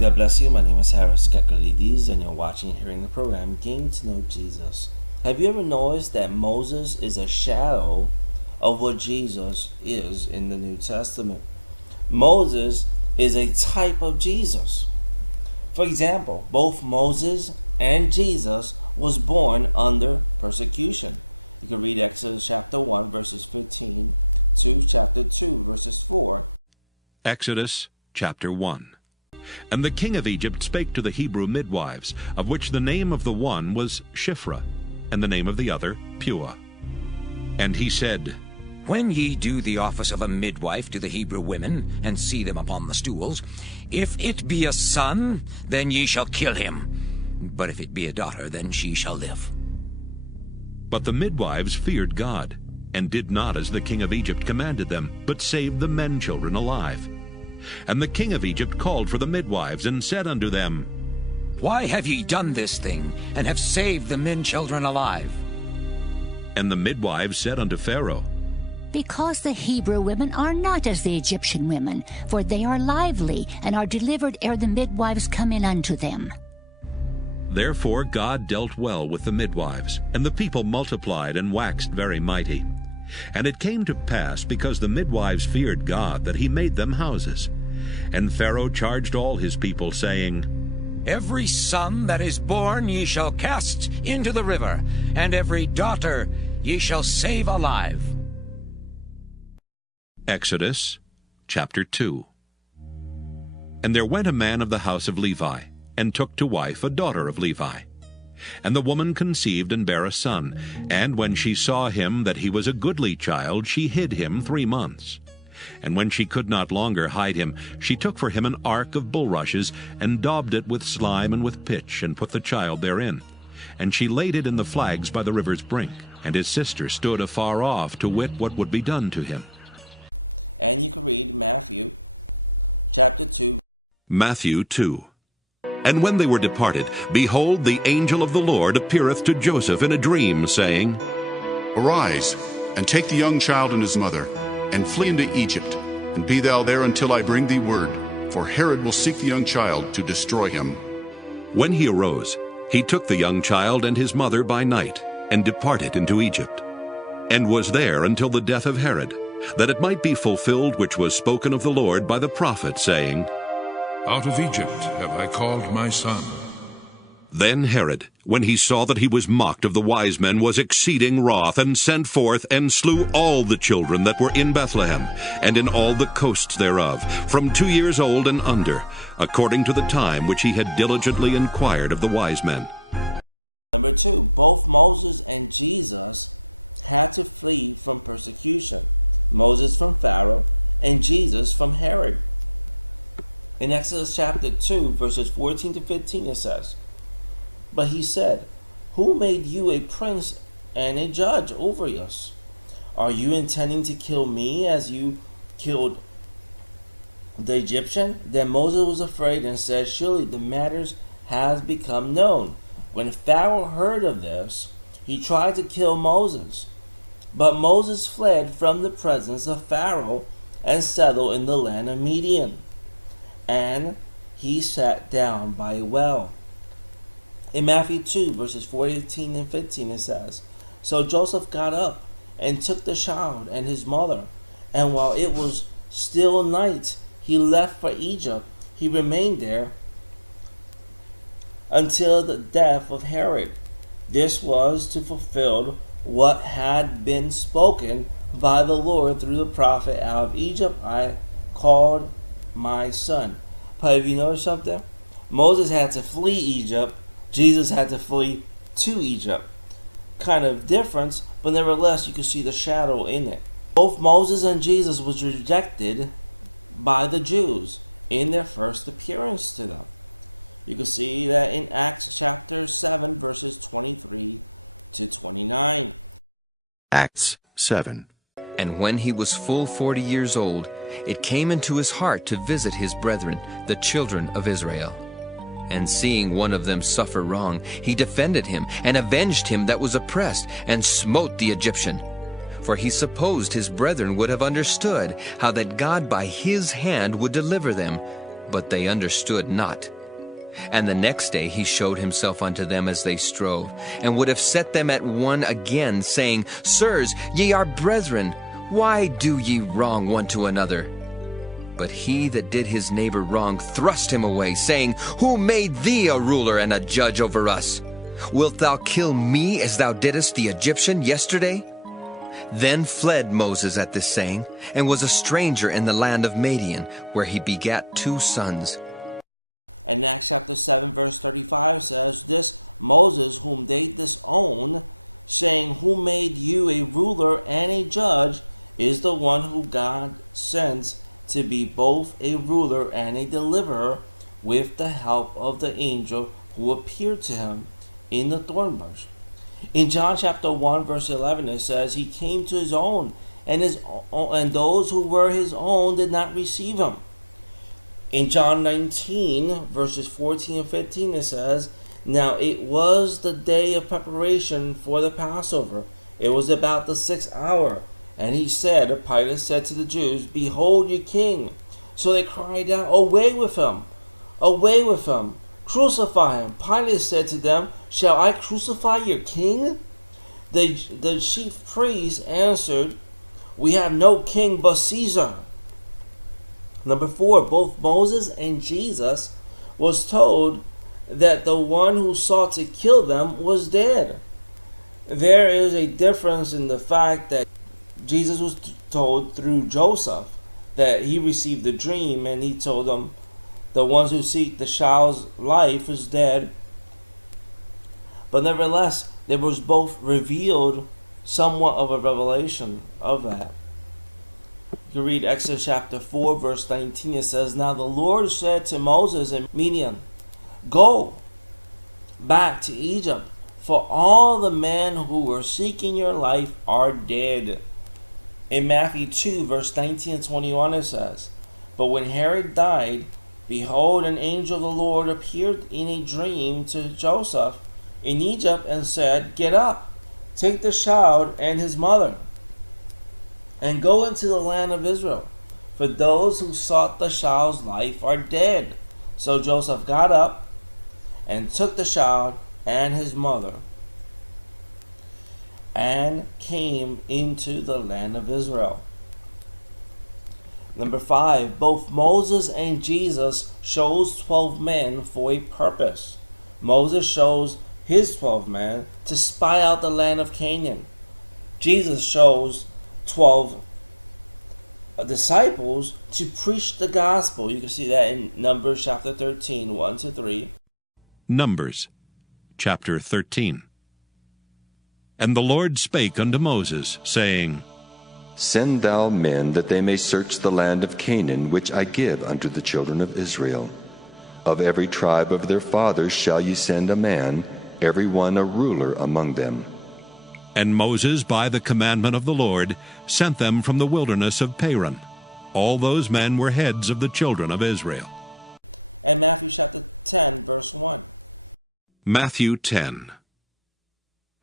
God bless you. My name is Harris Kakalidis, and you're watching and hearing the program Getting to Know Jesus. Have you ever noticed that Moses is a shadow of what Jesus is in the New Testament? Moses is a type of Jesus. For example, both Moses and Jesus was born under persecution. You can read Exodus chapter 1 verses 15 to chapter 2 verses 4. Exodus chapter 1. And the king of Egypt spake to the Hebrew midwives, of which the name of the one was Shiphrah, and the name of the other Puah. And he said, When ye do the office of a midwife to the Hebrew women, and see them upon the stools, if it be a son, then ye shall kill him. But if it be a daughter, then she shall live. But the midwives feared God, and did not as the king of Egypt commanded them, but saved the men children alive. And the king of Egypt called for the midwives, and said unto them, Why have ye done this thing, and have saved the men children alive? And the midwives said unto Pharaoh, Because the Hebrew women are not as the Egyptian women, for they are lively, and are delivered ere the midwives come in unto them. Therefore God dealt well with the midwives, and the people multiplied and waxed very mighty. And it came to pass, because the midwives feared God, that he made them houses. And Pharaoh charged all his people, saying, Every son that is born ye shall cast into the river, and every daughter ye shall save alive. Exodus chapter 2. And there went a man of the house of Levi, and took to wife a daughter of Levi. And the woman conceived and bare a son, and when she saw him that he was a goodly child, she hid him 3 months. And when she could not longer hide him, she took for him an ark of bulrushes, and daubed it with slime and with pitch, and put the child therein. And she laid it in the flags by the river's brink. And his sister stood afar off to wit what would be done to him. And you can read Matthew chapter 2. Matthew 2. And when they were departed, behold, the angel of the Lord appeareth to Joseph in a dream, saying, Arise, and take the young child and his mother, and flee into Egypt, and be thou there until I bring thee word, for Herod will seek the young child to destroy him. When he arose, he took the young child and his mother by night, and departed into Egypt, and was there until the death of Herod, that it might be fulfilled which was spoken of the Lord by the prophet, saying, Out of Egypt have I called my son. Then Herod, when he saw that he was mocked of the wise men, was exceeding wroth, and sent forth, and slew all the children that were in Bethlehem, and in all the coasts thereof, from 2 years old and under, according to the time which he had diligently inquired of the wise men. Number 2, both Moses and Jesus had to flee from persecution. Moses from Pharaoh, and Jesus from Herod. In Exodus chapter 2, verses 14 to 15, it says, But he said, Who made you a prince and a judge over us? Are you intending to kill me as you killed the Egyptian? Then Moses was afraid and said, Surely the matters has become known. When Pharaoh heard of this, he tried to kill Moses. But Moses fled from the presence of Pharaoh and settled in the land of Midian. And he sat down by a well. In Matthew 2, verses 14 and 15, it says, So Joseph got up and took the child and his mother, and while it was still night, he left for Egypt. He remained there until the death of Herod. This was to fulfill what had been spoken by the Lord through the prophet, Out of Egypt I called my son. But have you noticed something? Moses had to flee Egypt. Jesus had to flee to Egypt. Kind of difference, but nevertheless you can see the shadow in it. Both Moses and Jesus was rejected by the Jews in their first appearance to them. You can see that in Acts chapter 7, verses 23 to 29. Acts 7. And when he was full 40 years old, it came into his heart to visit his brethren, the children of Israel. And seeing one of them suffer wrong, he defended him, and avenged him that was oppressed, and smote the Egyptian. For he supposed his brethren would have understood how that God by his hand would deliver them. but they understood not. And the next day he showed himself unto them as they strove, and would have set them at one again, saying, Sirs, ye are brethren, why do ye wrong one to another? But he that did his neighbor wrong thrust him away, saying, Who made thee a ruler and a judge over us? Wilt thou kill me as thou didst the Egyptian yesterday? Then fled Moses at this saying, and was a stranger in the land of Madian, where he begat 2 sons. And Acts chapter 7 verse 35 says, This Moses whom they disown, saying, Who made you a ruler and a judge, is the one who God sends to be both a ruler and a deliverer, with the help of the angel who appeared to him in the thorn bush. In John chapter 1 verse 11 it says, He came to his own, and those who were his own did not receive him. In John 19 verses 14 and 15 it says, Now it was the day of preparation for the Passover. It was about the 6th hour. And he said, Pilate said to the Jews, Behold your king. So they cried out, Away with him! Away with him! Crucify him! Pilate said to them, Shall I crucify your king? The chief priests answered, We have no king but Caesar. Number 4, both Moses and Jesus was told that the one who sought to kill them was dead. There is a difference in the fact that Jesus was told through Joseph that he received a dream, and he told them, the ones who seek the child's life is dead. But nevertheless, there was both revealed somewhat of a revelation of that. You can read Exodus chapter 4 verse 19. It says, Now the Lord said to Moses and Midian, Go back to Egypt, for all the men who were seeking your life are dead. In Matthew 2 verse 19 and 21 it says, But when Herod died, behold, an angel of the Lord appeared in a dream to Joseph in Egypt and said, Get up, take the child and his mother, and go into the land of Israel, for those who sought the child's life are dead. So Joseph got up and took the child and his mother and came into the land of Israel. Number 5, both Moses and Jesus chose 12 men for a purpose. Moses chose his 12 men to spy out the land of Canaan. Jesus chose 12 disciples to preach the gospel. You can see that in Numbers chapter 13, 1-3. Numbers chapter 13. And the Lord spake unto Moses, saying, Send thou men that they may search the land of Canaan, which I give unto the children of Israel. Of every tribe of their fathers shall ye send a man, every one a ruler among them. And Moses, by the commandment of the Lord, sent them from the wilderness of Paran. All those men were heads of the children of Israel. And Matthew chapter 10, verse 1. Matthew 10.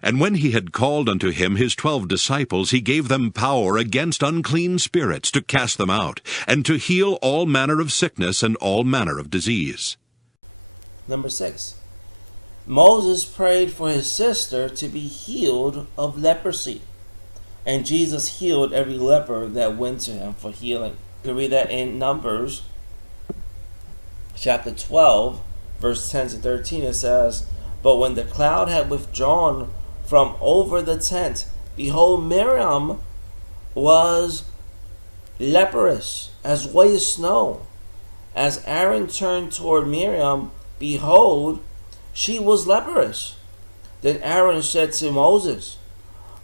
And when he had called unto him his 12 disciples, he gave them power against unclean spirits to cast them out, and to heal all manner of sickness and all manner of disease. Number 6. Moses prayed for his sister to be healed of leprosy, and Jesus healed every leper that went to him for healing. You can read that in Numbers chapter 12, verse 10-13. It says, But when the cloud had withdrawn from over the tent, behold, Miriam was leprous, as white as snow. As Aaron turned toward Miriam, behold, she was leprous. Then Aaron said to Moses,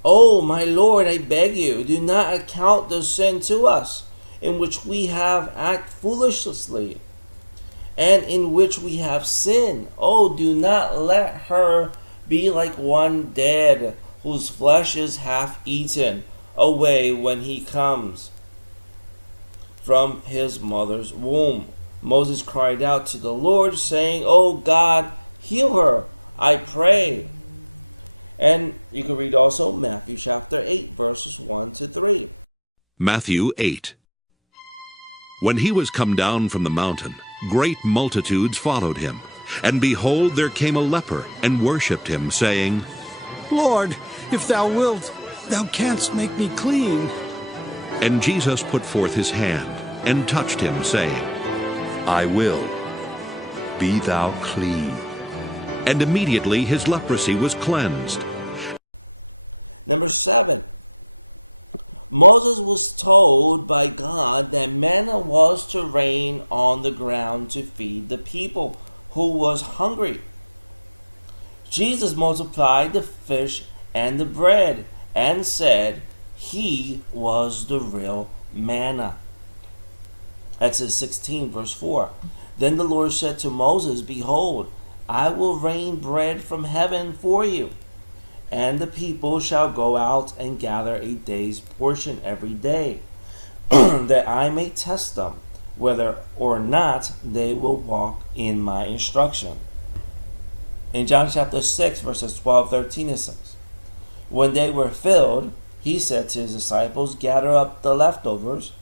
O my Lord, I beg you, do not account the sin to us, in which we have acted foolishly, and in which we have sinned. Oh, do not let her be like one dead, whose flesh is half eaten away when he comes from his mother's womb. Moses cried out to the Lord, saying, O God, heal her, I pray. And you can read also Matthew chapter 8, verses 1-3. Matthew 8. When he was come down from the mountain, great multitudes followed him. And behold, there came a leper, and worshipped him, saying, Lord, if thou wilt, thou canst make me clean. And Jesus put forth his hand, and touched him, saying, I will. Be thou clean. And immediately his leprosy was cleansed. Number 7. Moses was told by God that manna was to rain on the ground to feed the people who was hungry. Jesus multiplied the fish and the bread and said he was the real manna. Exodus 16 verse 4. Then the Lord said to Moses, Behold, I will rain bread from heaven for you, and the people shall go out and gather a day's portion every day, that I may test them, whether or not they will walk in my instruction. In John chapter 6, verses 12-13, it says, When they were filled, he said to his disciples, Gather up the leftovers,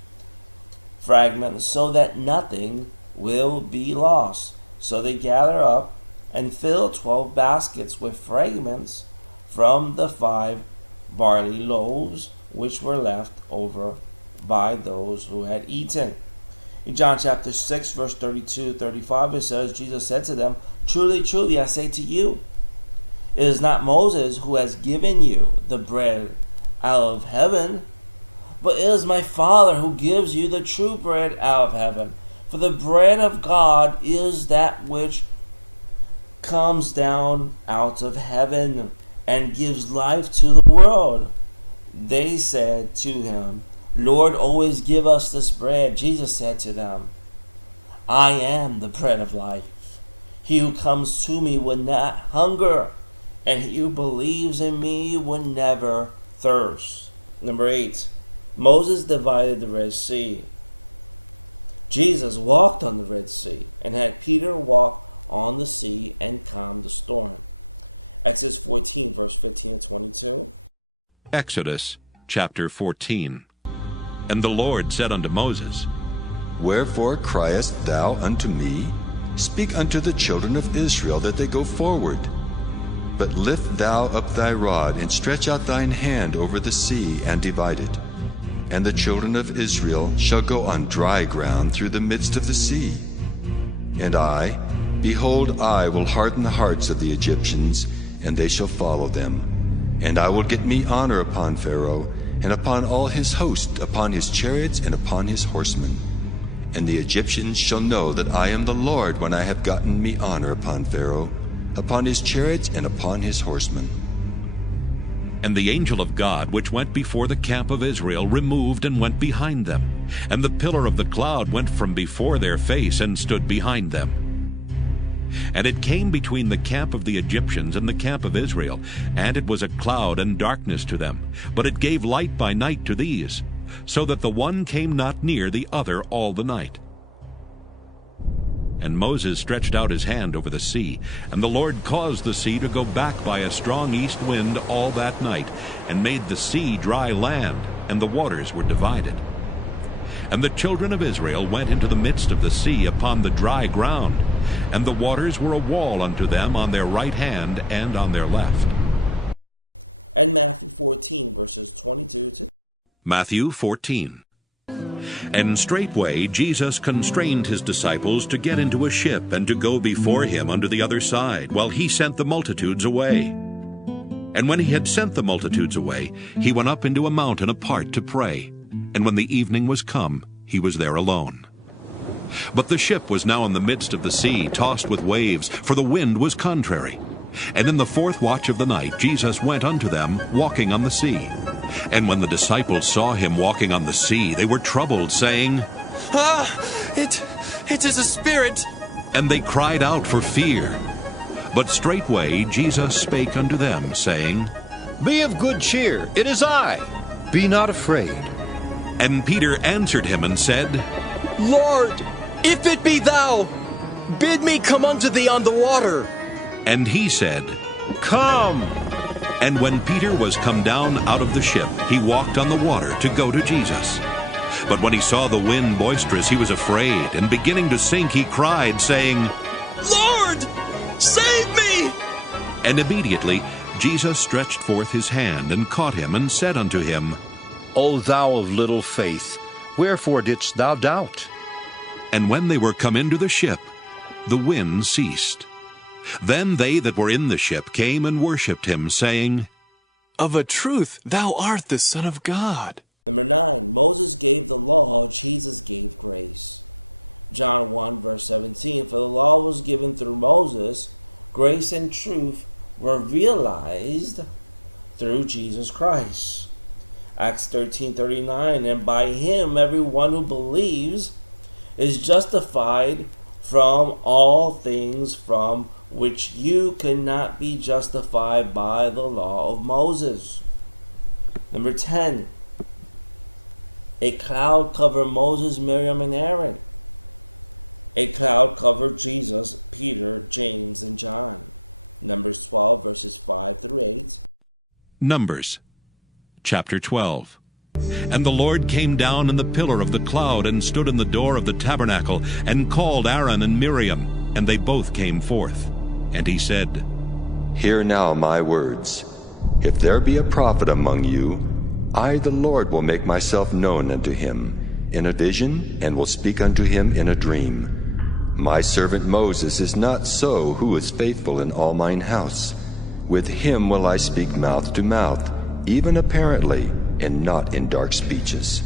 fragments, so that nothing will be lost. So they gathered up and filled 12 baskets with fragments from the 5 barley loaves which were left over by those who had eaten. In John chapter 6, verse 32-35, it says, Jesus said to them, Truly, truly, I say to you, it is not Moses who has given you the bread out of heaven, but it is my Father who gives you the true bread out of heaven. For the bread of God is that which comes down out of heaven and gives life to the world. They said to him, Lord, always give us this bread. Jesus said to them, I am the bread of life. He who comes to me will not hunger, and he who believes in me will never thirst. Number 8. Moses divided the Red Sea. Jesus walked on the Red Sea and had Peter walk on the sea and calm the storm. Exodus 14, verse 15-22. Exodus chapter 14. And the Lord said unto Moses, Wherefore criest thou unto me? Speak unto the children of Israel that they go forward. But lift thou up thy rod, and stretch out thine hand over the sea, and divide it. And the children of Israel shall go on dry ground through the midst of the sea. And I, behold, I will harden the hearts of the Egyptians, and they shall follow them. And I will get me honor upon Pharaoh, and upon all his host, upon his chariots, and upon his horsemen. And the Egyptians shall know that I am the Lord, when I have gotten me honor upon Pharaoh, upon his chariots, and upon his horsemen. And the angel of God, which went before the camp of Israel, removed and went behind them. And the pillar of the cloud went from before their face, and stood behind them. And it came between the camp of the Egyptians and the camp of Israel, and it was a cloud and darkness to them, but it gave light by night to these, so that the one came not near the other all the night. And Moses stretched out his hand over the sea, and the Lord caused the sea to go back by a strong east wind all that night, and made the sea dry land, and the waters were divided. And the children of Israel went into the midst of the sea upon the dry ground, and the waters were a wall unto them on their right hand and on their left. And Matthew 14, verses 22 to Matthew 14. And straightway Jesus constrained his disciples to get into a ship and to go before him unto the other side, while he sent the multitudes away. And when he had sent the multitudes away, he went up into a mountain apart to pray. And when the evening was come, he was there alone. But the ship was now in the midst of the sea, tossed with waves, for the wind was contrary. And in the 4th watch of the night Jesus went unto them, walking on the sea. And when the disciples saw him walking on the sea, they were troubled, saying, It is a spirit. And they cried out for fear. But straightway Jesus spake unto them, saying, Be of good cheer, it is I. Be not afraid. And Peter answered him and said, Lord, if it be thou, bid me come unto thee on the water. And he said, Come. And when Peter was come down out of the ship, he walked on the water to go to Jesus. But when he saw the wind boisterous, he was afraid, and beginning to sink, he cried, saying, Lord, save me! And immediately Jesus stretched forth his hand, and caught him, and said unto him, O thou of little faith, wherefore didst thou doubt? And when they were come into the ship, the wind ceased. Then they that were in the ship came and worshipped him, saying, Of a truth, thou art the Son of God. Number 9, Moses gave the law, Jesus gave grace. John 1 verse 17, for the law was given through Moses, grace and truth were realized through Jesus Christ. Acts 13:39, and by him everyone who believes is justified from all things from which you could not be justified by the law of Moses. Number 10, a cloud covered Moses, Miriam, and Aaron. A cloud covered Jesus, Peter, James, and John. Numbers 12, verses 5 through 8. Numbers chapter 12. And the Lord came down in the pillar of the cloud, and stood in the door of the tabernacle, and called Aaron and Miriam, and they both came forth. And he said, Hear now my words. If there be a prophet among you, I, the Lord, will make myself known unto him in a vision, and will speak unto him in a dream. My servant Moses is not so, who is faithful in all mine house. With him will I speak mouth to mouth, even apparently, and not in dark speeches.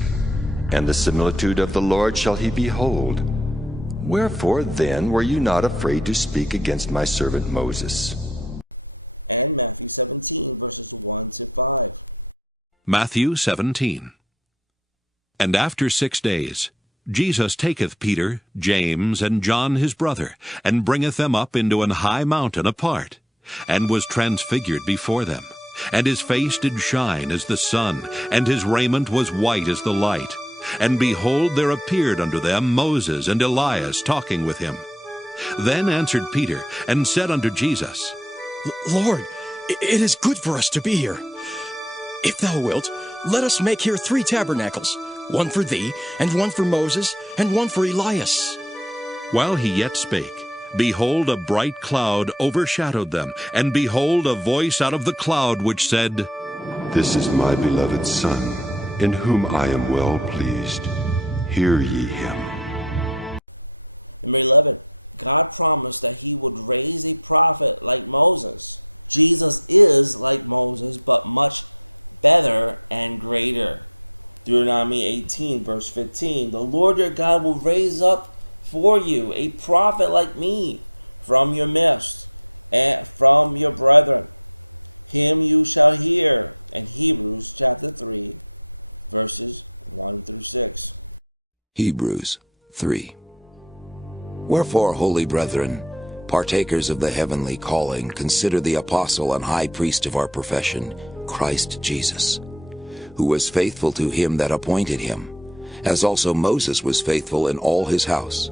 And the similitude of the Lord shall he behold. Wherefore then were you not afraid to speak against my servant Moses? And Matthew 17, verses 1 to 5. Matthew 17. And after 6 days, Jesus taketh Peter, James, and John his brother, and bringeth them up into an high mountain apart, and was transfigured before them. And his face did shine as the sun, and his raiment was white as the light. And behold, there appeared unto them Moses and Elias talking with him. Then answered Peter, and said unto Jesus, Lord, it is good for us to be here. If thou wilt, let us make here 3 tabernacles, one for thee, and one for Moses, and one for Elias. While he yet spake, behold, a bright cloud overshadowed them, and behold, a voice out of the cloud which said, This is my beloved Son, in whom I am well pleased. Hear ye him. Number 11, God promised that he would raise a prophet like Moses. Jesus is like Moses, but much better and greater. Deuteronomy 18, verse 15, the Lord your God will raise up for you a prophet like me from your midst, and from your brethren. Him you shall hear. In Hebrews chapter 3, verses 1 through 6. Hebrews 3. Wherefore, holy brethren, partakers of the heavenly calling, consider the apostle and high priest of our profession, Christ Jesus, who was faithful to him that appointed him, as also Moses was faithful in all his house.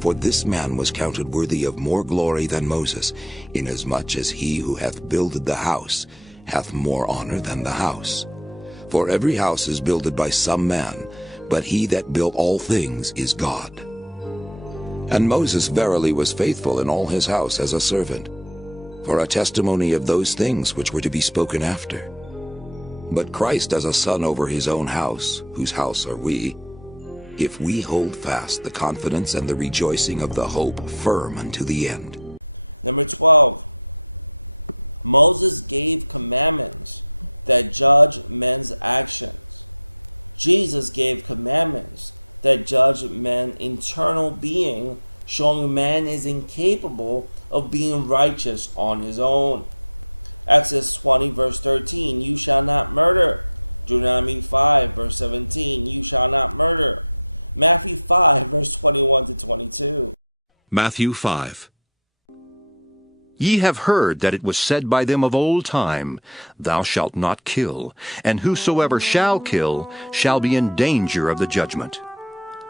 For this man was counted worthy of more glory than Moses, inasmuch as he who hath builded the house hath more honor than the house. For every house is builded by some man, but he that built all things is God. And Moses verily was faithful in all his house as a servant, for a testimony of those things which were to be spoken after. But Christ as a son over his own house, whose house are we, if we hold fast the confidence and the rejoicing of the hope firm unto the end. Number 12, Moses gave commandments that judge men's actions. Jesus gave commandments that judge men's internal being, showing man is incapable of being righteous on his own. Exodus 20, verse 13, you shall not murder. Deuteronomy 5, verse 17, you shall not murder. Matthew 5, verse 21 to 22. Matthew 5. Ye have heard that it was said by them of old time, Thou shalt not kill, and whosoever shall kill shall be in danger of the judgment.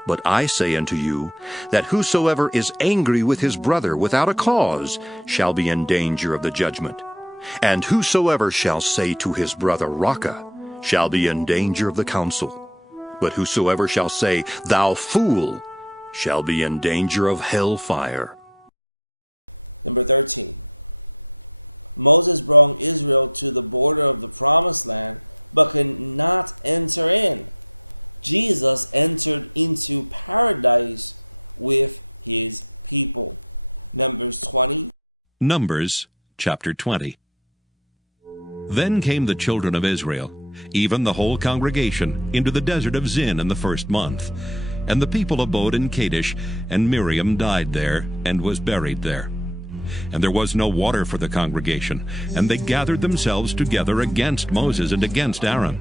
But I say unto you, that whosoever is angry with his brother without a cause shall be in danger of the judgment. And whosoever shall say to his brother, Raca, shall be in danger of the council. But whosoever shall say, Thou fool, shall be in danger of hell fire. Number 13. Moses brought Israel to the border of the promised land, but could not enter in. Jesus entered into paradise with his people. Numbers 20. Numbers chapter 20. Then came the children of Israel, even the whole congregation, into the desert of Zin in the first month. And the people abode in Kadesh, and Miriam died there, and was buried there. And there was no water for the congregation, and they gathered themselves together against Moses and against Aaron.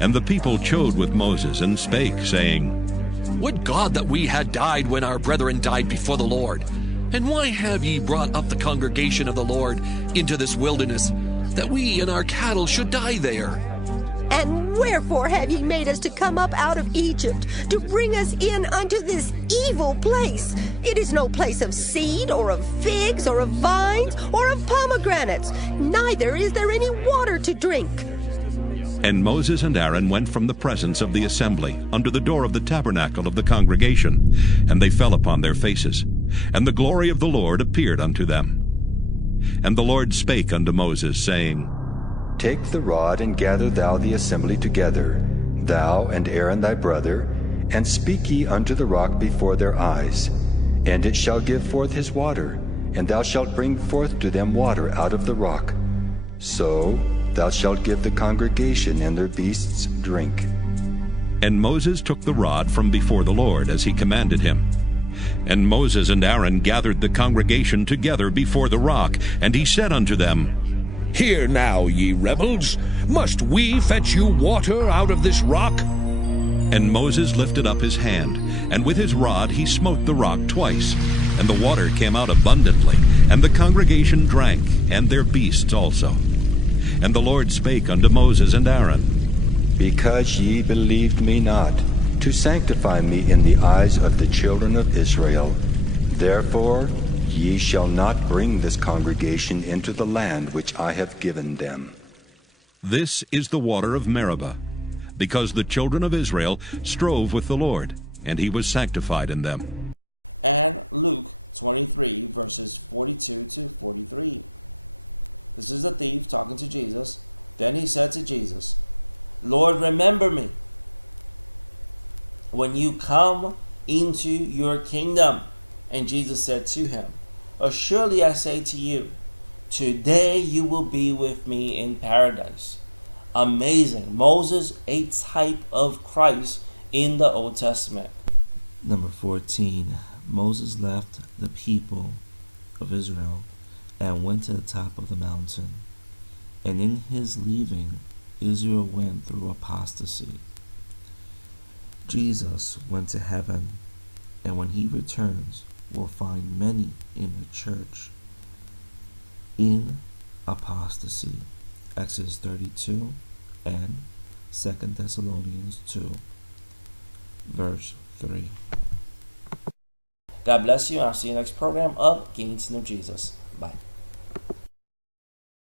And the people chode with Moses, and spake, saying, Would God that we had died when our brethren died before the Lord! And why have ye brought up the congregation of the Lord into this wilderness, that we and our cattle should die there? And wherefore have ye made us to come up out of Egypt, to bring us in unto this evil place? It is no place of seed, or of figs, or of vines, or of pomegranates, neither is there any water to drink. And Moses and Aaron went from the presence of the assembly unto the door of the tabernacle of the congregation, and they fell upon their faces. And the glory of the Lord appeared unto them. And the Lord spake unto Moses, saying, Take the rod, and gather thou the assembly together, thou and Aaron thy brother, and speak ye unto the rock before their eyes. And it shall give forth his water, and thou shalt bring forth to them water out of the rock. So thou shalt give the congregation and their beasts drink. And Moses took the rod from before the Lord, as he commanded him. And Moses and Aaron gathered the congregation together before the rock, and he said unto them, Hear now, ye rebels, must we fetch you water out of this rock? And Moses lifted up his hand, and with his rod he smote the rock twice, and the water came out abundantly, and the congregation drank, and their beasts also. And the Lord spake unto Moses and Aaron, Because ye believed me not, to sanctify me in the eyes of the children of Israel, therefore ye shall not bring this congregation into the land which I have given them. This is the water of Meribah, because the children of Israel strove with the Lord, and he was sanctified in them. And Luke 23, verses 42 to 43. This is the thief talking to Jesus. Then he said to Jesus, Lord, remember me when you come into your kingdom. And Jesus said to him, Surely I say to you, today you will be with me in paradise. Amazing. Moses, a type of Christ in the Old Testament. Number 14. Moses left the people of Israel and went to the top of the mountain. And in his leaving, Israel went through apostasy. Jesus went to heaven, and when he returns, we'll find many in the church in apostasy. Exodus 32 and 2 Thessalonians 2, verse 3. God bless you, and I'll see you next program of Getting to Know Jesus. Bye.